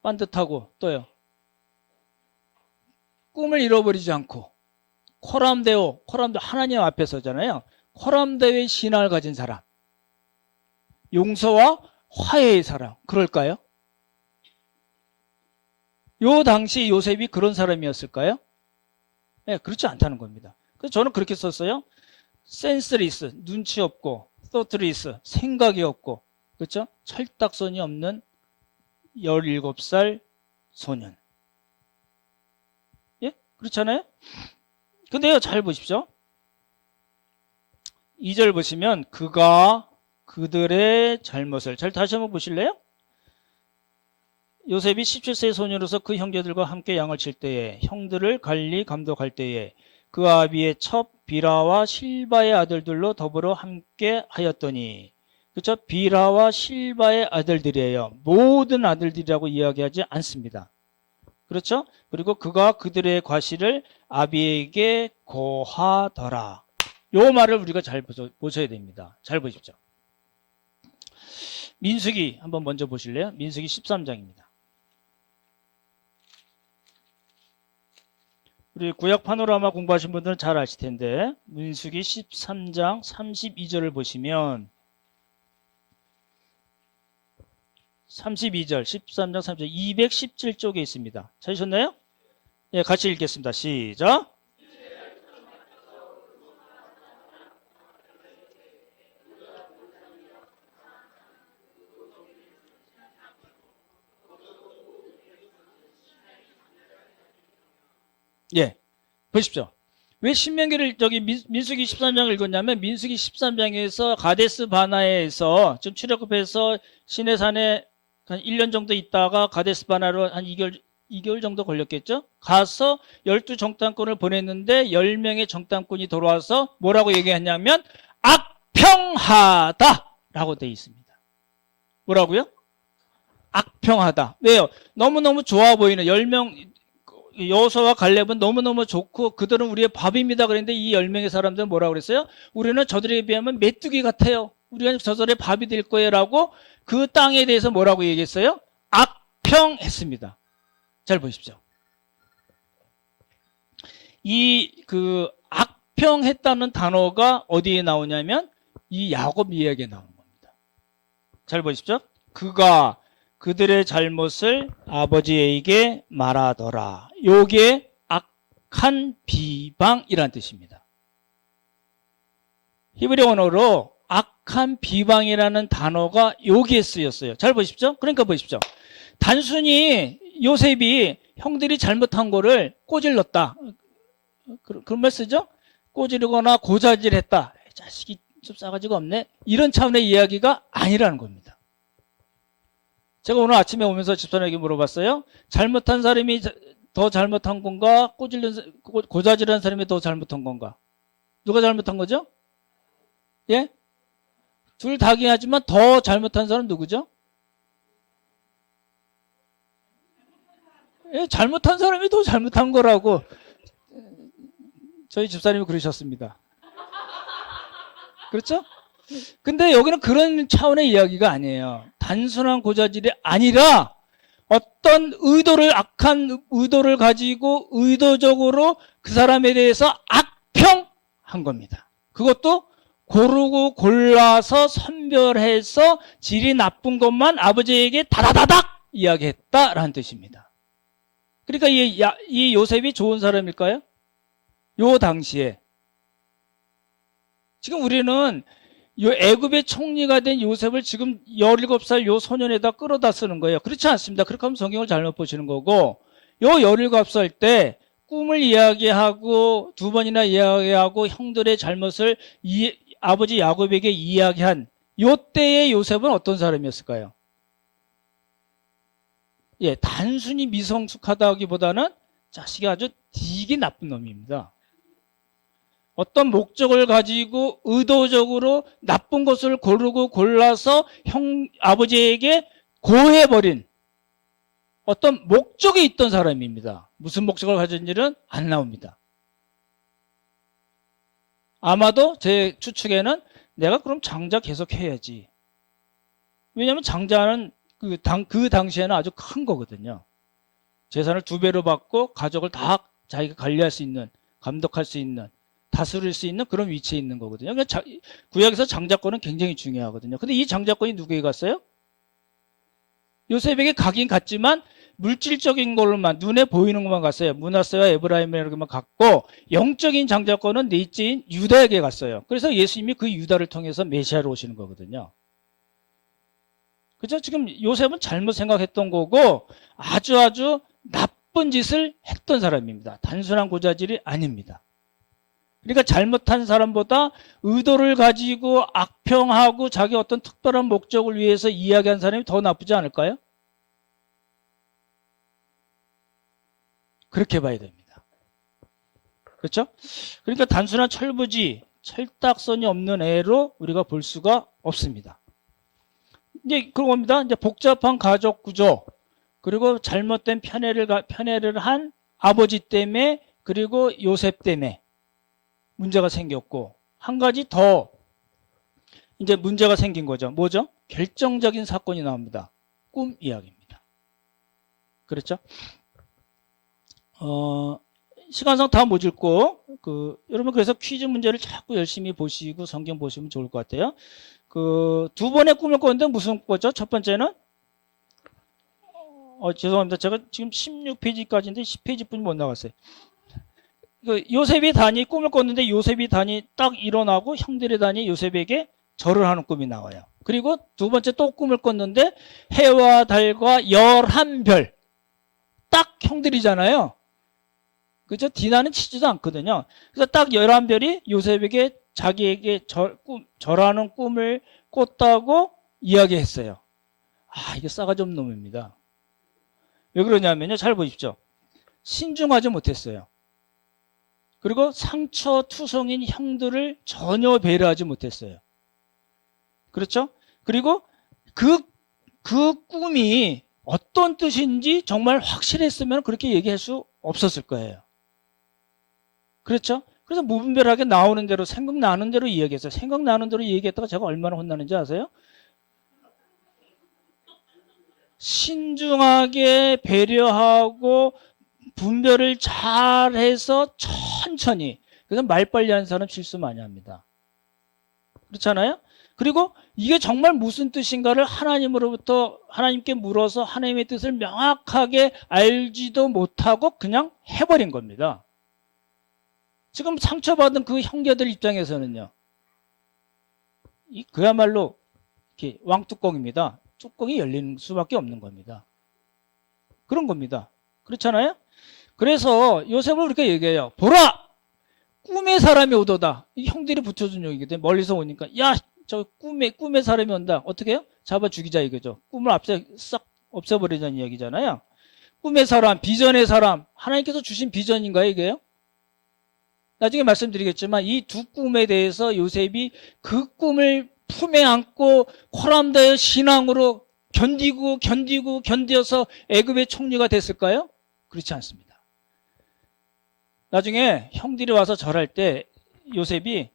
반듯하고 또요. 꿈을 잃어버리지 않고 코람데오 하나님 앞에 서잖아요. 코람데오의 신앙을 가진 사람. 용서와 화해의 사람. 그럴까요? 요 당시 요셉이 그런 사람이었을까요? 네, 그렇지 않다는 겁니다. 그래서 저는 그렇게 썼어요. 센스리스, 눈치 없고, thought리스, 생각이 없고, 그렇죠? 철딱선이 없는 17살 소년. 예? 그렇잖아요? 근데요, 잘 보십시오. 2절 보시면 그가 그들의 잘못을, 잘 다시 한번 보실래요? 요셉이 17세 소년으로서 그 형제들과 함께 양을 칠 때에, 형들을 관리 감독할 때에 그 아비의 첩 비라와 실바의 아들들로 더불어 함께 하였더니, 그렇죠? 비라와 실바의 아들들이에요. 모든 아들들이라고 이야기하지 않습니다. 그렇죠? 그리고 그가 그들의 과실을 아비에게 고하더라. 요 말을 우리가 잘 보셔야 됩니다. 잘 보십시오. 민수기 한번 먼저 보실래요? 민수기 13장입니다. 우리 구약 파노라마 공부하신 분들은 잘 아실 텐데 민수기 13장 32절을 보시면 32절 13장 32절 217쪽에 있습니다. 찾으셨나요? 예, 같이 읽겠습니다. 시작. 예, 보십시오. 왜 신명기를 저기 민수기 13장을 읽었냐면 민수기 13장에서 가데스 바나에서 좀 출애굽해서 시내산에 한 1년 정도 있다가 가데스 바나로 한 2개월 정도 걸렸겠죠? 가서 12 정탐꾼을 보냈는데 10명의 정탐꾼이 돌아와서 뭐라고 얘기했냐면 악평하다라고 되어 있습니다. 뭐라고요? 악평하다. 왜요? 너무너무 좋아 보이는 10명 여호수아와 갈렙은 너무너무 좋고 그들은 우리의 밥입니다. 그랬는데 이 10명의 사람들은 뭐라고 그랬어요? 우리는 저들에 비하면 메뚜기 같아요. 우리가 저들의 밥이 될 거예요 라고 그 땅에 대해서 뭐라고 얘기했어요? 악평했습니다. 잘 보십시오. 이 악평했다는 단어가 어디에 나오냐면 이 야곱 이야기에 나오는 겁니다. 잘 보십시오. 그가 그들의 잘못을 아버지에게 말하더라. 요게 악한 비방이란 뜻입니다. 히브리 언어로 악한 비방이라는 단어가 여기에 쓰였어요. 잘 보십시오. 그러니까 보십시오. 단순히 요셉이 형들이 잘못한 거를 꼬질렀다. 그런 말 쓰죠? 꼬지르거나 고자질했다. 자식이 좀 싸가지가 없네. 이런 차원의 이야기가 아니라는 겁니다. 제가 오늘 아침에 오면서 집사람에게 물어봤어요. 잘못한 사람이 더 잘못한 건가? 고자질한 사람이 더 잘못한 건가? 누가 잘못한 거죠? 예? 둘 다긴 하지만 더 잘못한 사람 누구죠? 예, 잘못한 사람이 더 잘못한 거라고 저희 집사님이 그러셨습니다. 그렇죠? 근데 여기는 그런 차원의 이야기가 아니에요. 단순한 고자질이 아니라 어떤 의도를, 악한 의도를 가지고 의도적으로 그 사람에 대해서 악평한 겁니다. 그것도 고르고 골라서 선별해서 질이 나쁜 것만 아버지에게 다다다닥 이야기했다라는 뜻입니다. 그러니까 이 요셉이 좋은 사람일까요? 요 당시에. 지금 우리는 요 애굽의 총리가 된 요셉을 지금 17살 요 소년에다 끌어다 쓰는 거예요. 그렇지 않습니다. 그렇게 하면 성경을 잘못 보시는 거고, 요 17살 때 꿈을 이야기하고 두 번이나 이야기하고 형들의 잘못을 아버지 야곱에게 이야기한 요 때의 요셉은 어떤 사람이었을까요? 예, 단순히 미성숙하다기보다는 자식이 아주 되게 나쁜 놈입니다. 어떤 목적을 가지고 의도적으로 나쁜 것을 고르고 골라서 아버지에게 고해버린 어떤 목적이 있던 사람입니다. 무슨 목적을 가진 일은 안 나옵니다. 아마도 제 추측에는 내가 그럼 장자 계속 해야지. 왜냐하면 장자는 그 당시에는 아주 큰 거거든요. 재산을 2배로 받고 가족을 다 자기가 관리할 수 있는, 감독할 수 있는, 다스릴 수 있는 그런 위치에 있는 거거든요. 그러니까 구약에서 장자권은 굉장히 중요하거든요. 근데 이 장자권이 누구에게 갔어요? 요셉에게 가긴 갔지만 물질적인 걸로만, 눈에 보이는 것만 갔어요. 므낫세와 에브라임에게만 갔고, 영적인 장자권은 넷째인 유다에게 갔어요. 그래서 예수님이 그 유다를 통해서 메시아로 오시는 거거든요. 그죠? 지금 요셉은 잘못 생각했던 거고 아주 나쁜 짓을 했던 사람입니다. 단순한 고자질이 아닙니다. 그러니까 잘못한 사람보다 의도를 가지고 악평하고 자기 어떤 특별한 목적을 위해서 이야기한 사람이 더 나쁘지 않을까요? 그렇게 봐야 됩니다. 그렇죠? 그러니까 단순한 철부지, 철딱선이 없는 애로 우리가 볼 수가 없습니다. 이제 그런 겁니다. 이제 복잡한 가족 구조, 그리고 잘못된 편애를 한 아버지 때문에, 그리고 요셉 때문에 문제가 생겼고, 한 가지 더 이제 문제가 생긴 거죠. 뭐죠? 결정적인 사건이 나옵니다. 꿈 이야기입니다. 그렇죠? 시간상 다 못 읽고, 여러분 그래서 퀴즈 문제를 자꾸 열심히 보시고 성경 보시면 좋을 것 같아요. 2번의 꿈을 꿨는데 무슨 꿈이죠? 첫 번째는 죄송합니다. 제가 지금 16페이지까지인데 10페이지 뿐이 못 나갔어요. 요셉이 단이 꿈을 꿨는데 요셉이 단이 딱 일어나고 형들의 단이 요셉에게 절을 하는 꿈이 나와요. 그리고 두 번째 또 꿈을 꿨는데 해와 달과 11별, 딱 형들이잖아요. 그죠? 디나는 치지도 않거든요. 그래서 딱 11별이 요셉에게 자기에게 절하는 꿈을 꿨다고 이야기했어요. 이게 싸가지 없는 놈입니다. 왜 그러냐면요. 잘 보십시오. 신중하지 못했어요. 그리고 상처투성인 형들을 전혀 배려하지 못했어요. 그렇죠? 그리고 그 꿈이 어떤 뜻인지 정말 확실했으면 그렇게 얘기할 수 없었을 거예요. 그렇죠? 그래서 무분별하게 나오는 대로 생각나는 대로 이야기했어요. 생각나는 대로 얘기했다가 제가 얼마나 혼나는지 아세요? 신중하게 배려하고 분별을 잘해서 천천히. 그래서 말 빨리 하는 사람 실수 많이 합니다. 그렇잖아요? 그리고 이게 정말 무슨 뜻인가를 하나님으로부터 하나님께 물어서 하나님의 뜻을 명확하게 알지도 못하고 그냥 해버린 겁니다. 지금 상처받은 그 형제들 입장에서는요. 그야말로 이렇게 왕뚜껑입니다. 뚜껑이 열리는 수밖에 없는 겁니다. 그런 겁니다. 그렇잖아요? 그래서 요셉을 그렇게 얘기해요. 보라! 꿈의 사람이 오도다. 이 형들이 붙여준 얘기거든요. 멀리서 오니까 야, 저 꿈의 사람이 온다. 어떻게 해요? 잡아 죽이자 이거죠. 꿈을 앞서 싹 없애버리자는 이야기잖아요. 꿈의 사람, 비전의 사람, 하나님께서 주신 비전인가요, 이게요? 나중에 말씀드리겠지만 이 두 꿈에 대해서 요셉이 그 꿈을 품에 안고 코람다의 신앙으로 견디어서 애굽의 총리가 됐을까요? 그렇지 않습니다. 나중에 형들이 와서 절할 때 요셉이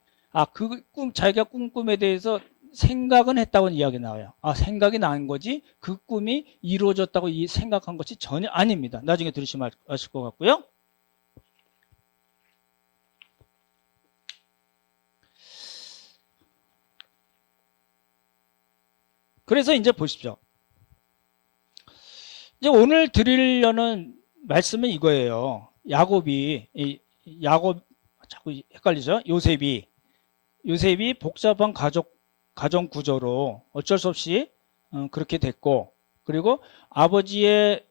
자기가 꾼 꿈에 대해서 생각은 했다고 이야기 나와요. 생각이 난 거지 그 꿈이 이루어졌다고 생각한 것이 전혀 아닙니다. 나중에 들으시면 아실 것 같고요. 그래서 이제 보십시오. 이제 오늘 드리려는 말씀은 이거예요. 야곱 자꾸 헷갈리죠? 요셉이 복잡한 가정 구조로 어쩔 수 없이 그렇게 됐고, 그리고 아버지의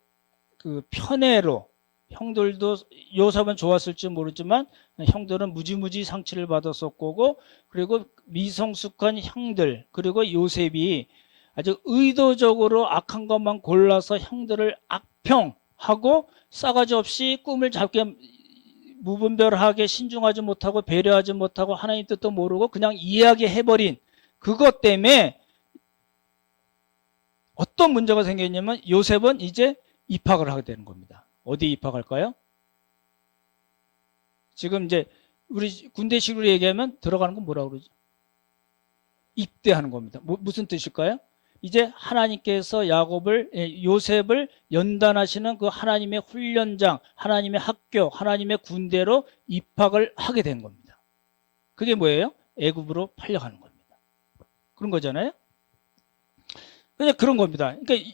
그 편애로 형들도 요셉은 좋았을지 모르지만 형들은 무지무지 상처를 받았을 거고, 그리고 미성숙한 형들, 그리고 요셉이 아주 의도적으로 악한 것만 골라서 형들을 악평하고 싸가지 없이 꿈을 잡게 무분별하게 신중하지 못하고 배려하지 못하고 하나님 뜻도 모르고 그냥 이야기해버린 그것 때문에 어떤 문제가 생겼냐면 요셉은 이제 입학을 하게 되는 겁니다. 어디 입학할까요? 지금 이제 우리 군대식으로 얘기하면 들어가는 건 뭐라고 그러죠? 입대하는 겁니다. 무슨 뜻일까요? 이제 하나님께서 요셉을 연단하시는 그 하나님의 훈련장, 하나님의 학교, 하나님의 군대로 입학을 하게 된 겁니다. 그게 뭐예요? 애굽으로 팔려가는 겁니다. 그런 거잖아요. 그냥 그런 겁니다. 그러니까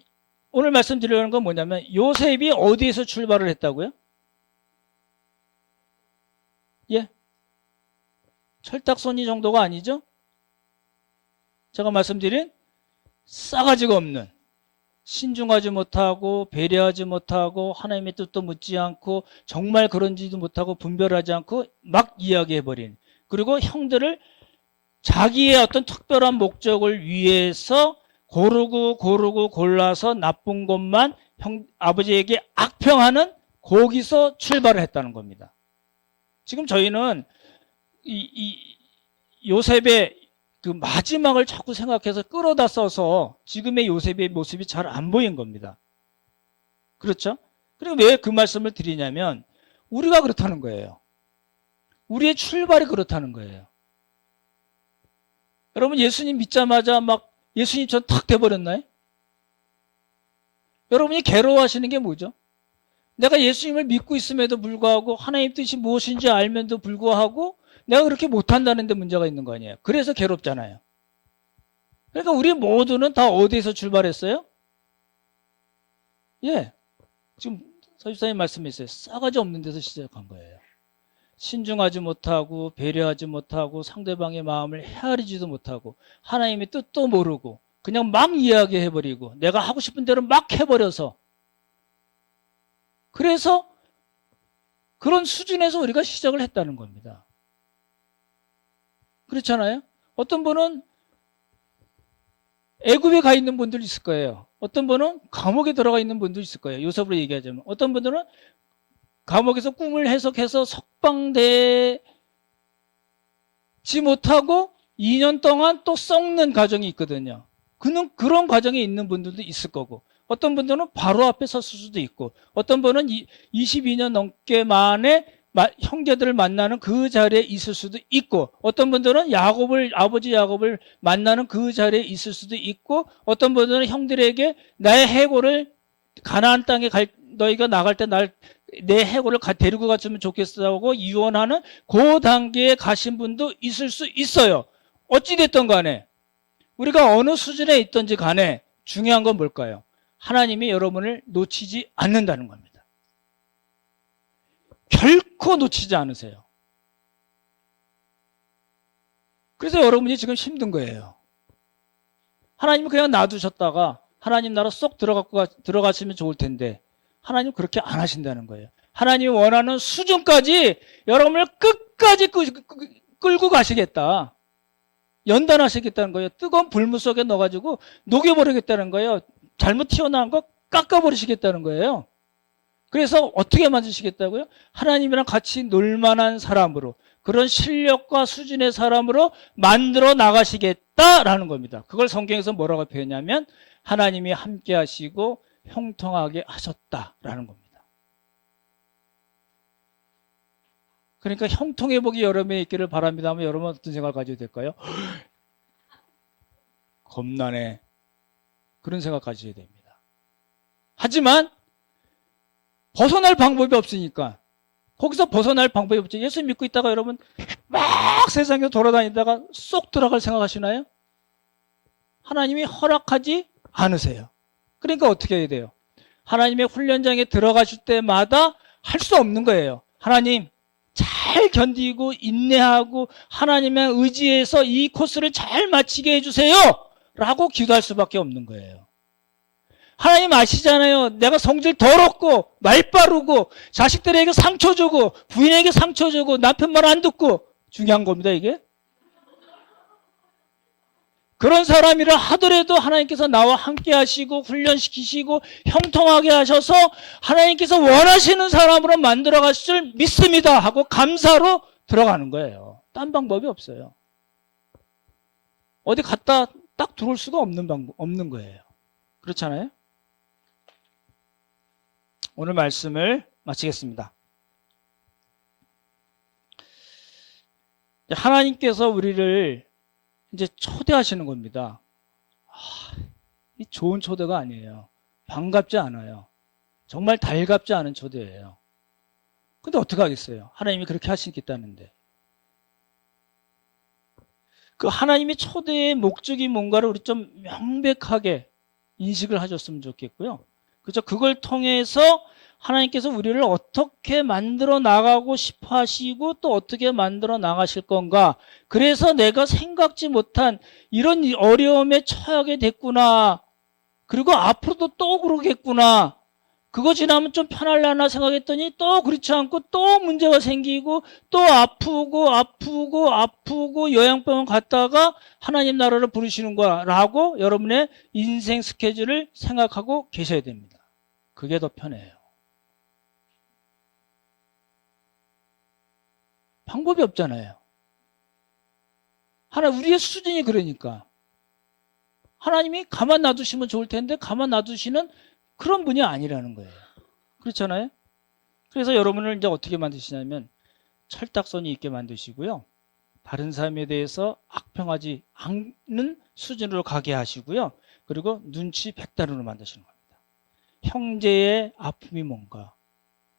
오늘 말씀드리려는 건 뭐냐면 요셉이 어디에서 출발을 했다고요? 예? 철딱서니 정도가 아니죠? 제가 말씀드린 싸가지가 없는, 신중하지 못하고 배려하지 못하고 하나님의 뜻도 묻지 않고 정말 그런지도 못하고 분별하지 않고 막 이야기해버린, 그리고 형들을 자기의 어떤 특별한 목적을 위해서 고르고 골라서 나쁜 것만 아버지에게 악평하는, 거기서 출발을 했다는 겁니다. 지금 저희는 요셉의 그 마지막을 자꾸 생각해서 끌어다 써서 지금의 요셉의 모습이 잘 안 보인 겁니다. 그렇죠? 그리고 왜 그 말씀을 드리냐면 우리가 그렇다는 거예요. 우리의 출발이 그렇다는 거예요. 여러분 예수님 믿자마자 막 예수님처럼 탁 돼버렸나요? 여러분이 괴로워하시는 게 뭐죠? 내가 예수님을 믿고 있음에도 불구하고 하나님 뜻이 무엇인지 알면도 불구하고 내가 그렇게 못한다는 데 문제가 있는 거 아니에요. 그래서 괴롭잖아요. 그러니까 우리 모두는 다 어디에서 출발했어요? 예, 지금 서집사님 말씀이 있어요. 싸가지 없는 데서 시작한 거예요. 신중하지 못하고 배려하지 못하고 상대방의 마음을 헤아리지도 못하고 하나님의 뜻도 모르고 그냥 막 이야기해버리고 내가 하고 싶은 대로 막 해버려서, 그래서 그런 수준에서 우리가 시작을 했다는 겁니다. 그렇잖아요? 어떤 분은 애굽에 가 있는 분들 있을 거예요. 어떤 분은 감옥에 들어가 있는 분도 있을 거예요. 요셉으로 얘기하자면. 어떤 분들은 감옥에서 꿈을 해석해서 석방되지 못하고 2년 동안 또 썩는 과정이 있거든요. 그런 과정에 있는 분들도 있을 거고, 어떤 분들은 바로 앞에 섰을 수도 있고, 어떤 분은 22년 넘게 만에 형제들을 만나는 그 자리에 있을 수도 있고, 어떤 분들은 아버지 야곱을 만나는 그 자리에 있을 수도 있고, 어떤 분들은 형들에게 나의 해골을 가나안 땅에 너희가 나갈 때 내 해골을 데리고 갔으면 좋겠다고 유언하는 그 단계에 가신 분도 있을 수 있어요. 어찌됐든 간에 우리가 어느 수준에 있든지 간에 중요한 건 뭘까요? 하나님이 여러분을 놓치지 않는다는 겁니다. 결코 놓치지 않으세요. 그래서 여러분이 지금 힘든 거예요. 하나님은 그냥 놔두셨다가 하나님 나라 쏙 들어가시면 좋을 텐데 하나님 그렇게 안 하신다는 거예요. 하나님이 원하는 수준까지 여러분을 끝까지 끌고 가시겠다. 연단하시겠다는 거예요. 뜨거운 불물 속에 넣어가지고 녹여버리겠다는 거예요. 잘못 튀어나온 거 깎아버리시겠다는 거예요. 그래서 어떻게 만드시겠다고요? 하나님이랑 같이 놀만한 사람으로, 그런 실력과 수준의 사람으로 만들어 나가시겠다라는 겁니다. 그걸 성경에서 뭐라고 표현하냐면 하나님이 함께 하시고 형통하게 하셨다라는 겁니다. 그러니까 형통의 복이 여러분에 있기를 바랍니다 하면 여러분 어떤 생각을 가져야 될까요? 겁나네. 그런 생각 가져야 됩니다. 하지만 벗어날 방법이 없으니까, 거기서 벗어날 방법이 없죠. 예수 믿고 있다가 여러분 막 세상에 돌아다니다가 쏙 들어갈 생각하시나요? 하나님이 허락하지 않으세요. 그러니까 어떻게 해야 돼요? 하나님의 훈련장에 들어가실 때마다 할 수 없는 거예요. 하나님 잘 견디고 인내하고 하나님의 의지에서 이 코스를 잘 마치게 해주세요 라고 기도할 수밖에 없는 거예요. 하나님 아시잖아요. 내가 성질 더럽고 말빠르고 자식들에게 상처 주고 부인에게 상처 주고 남편 말 안 듣고, 중요한 겁니다 이게. 그런 사람이라 하더라도 하나님께서 나와 함께 하시고 훈련시키시고 형통하게 하셔서 하나님께서 원하시는 사람으로 만들어 가실 줄 믿습니다 하고 감사로 들어가는 거예요. 딴 방법이 없어요. 어디 갔다 딱 들어올 수가 없는 거예요. 그렇잖아요? 오늘 말씀을 마치겠습니다. 하나님께서 우리를 이제 초대하시는 겁니다. 이 좋은 초대가 아니에요. 반갑지 않아요. 정말 달갑지 않은 초대예요. 근데 어떻게 하겠어요? 하나님이 그렇게 하시겠다는데. 그 하나님의 초대의 목적이 뭔가를 우리 좀 명백하게 인식을 하셨으면 좋겠고요. 그렇죠? 그걸 통해서 하나님께서 우리를 어떻게 만들어 나가고 싶어 하시고 또 어떻게 만들어 나가실 건가. 그래서 내가 생각지 못한 이런 어려움에 처하게 됐구나. 그리고 앞으로도 또 그러겠구나. 그거 지나면 좀 편하려나 생각했더니 또 그렇지 않고 또 문제가 생기고 또 아프고 요양병원 갔다가 하나님 나라를 부르시는 거야 라고 여러분의 인생 스케줄을 생각하고 계셔야 됩니다. 그게 더 편해요. 방법이 없잖아요. 우리의 수준이 그러니까. 하나님이 가만 놔두시면 좋을 텐데 가만 놔두시는 그런 분이 아니라는 거예요. 그렇잖아요? 그래서 여러분을 이제 어떻게 만드시냐면 철딱선이 있게 만드시고요. 다른 사람에 대해서 악평하지 않는 수준으로 가게 하시고요. 그리고 눈치 백단으로 만드시는 겁니다. 형제의 아픔이 뭔가,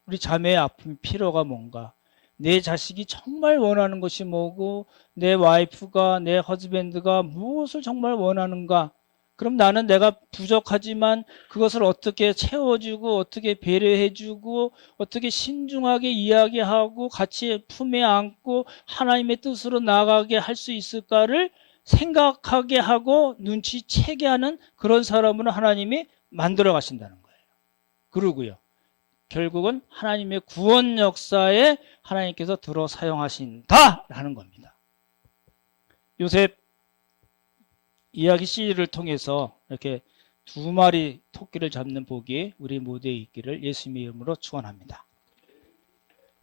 우리 자매의 아픔, 필요가 뭔가, 내 자식이 정말 원하는 것이 뭐고 내 와이프가, 내 허즈밴드가 무엇을 정말 원하는가. 그럼 나는 내가 부족하지만 그것을 어떻게 채워주고 어떻게 배려해주고 어떻게 신중하게 이야기하고 같이 품에 안고 하나님의 뜻으로 나아가게 할 수 있을까를 생각하게 하고 눈치채게 하는 그런 사람으로 하나님이 만들어 가신다는 거예요. 그러고요. 결국은 하나님의 구원 역사에 하나님께서 들어 사용하신다라는 겁니다. 요셉 이야기 시리즈를 통해서 이렇게 2마리 토끼를 잡는 복이 우리 모두에 있기를 예수님의 이름으로 축원합니다.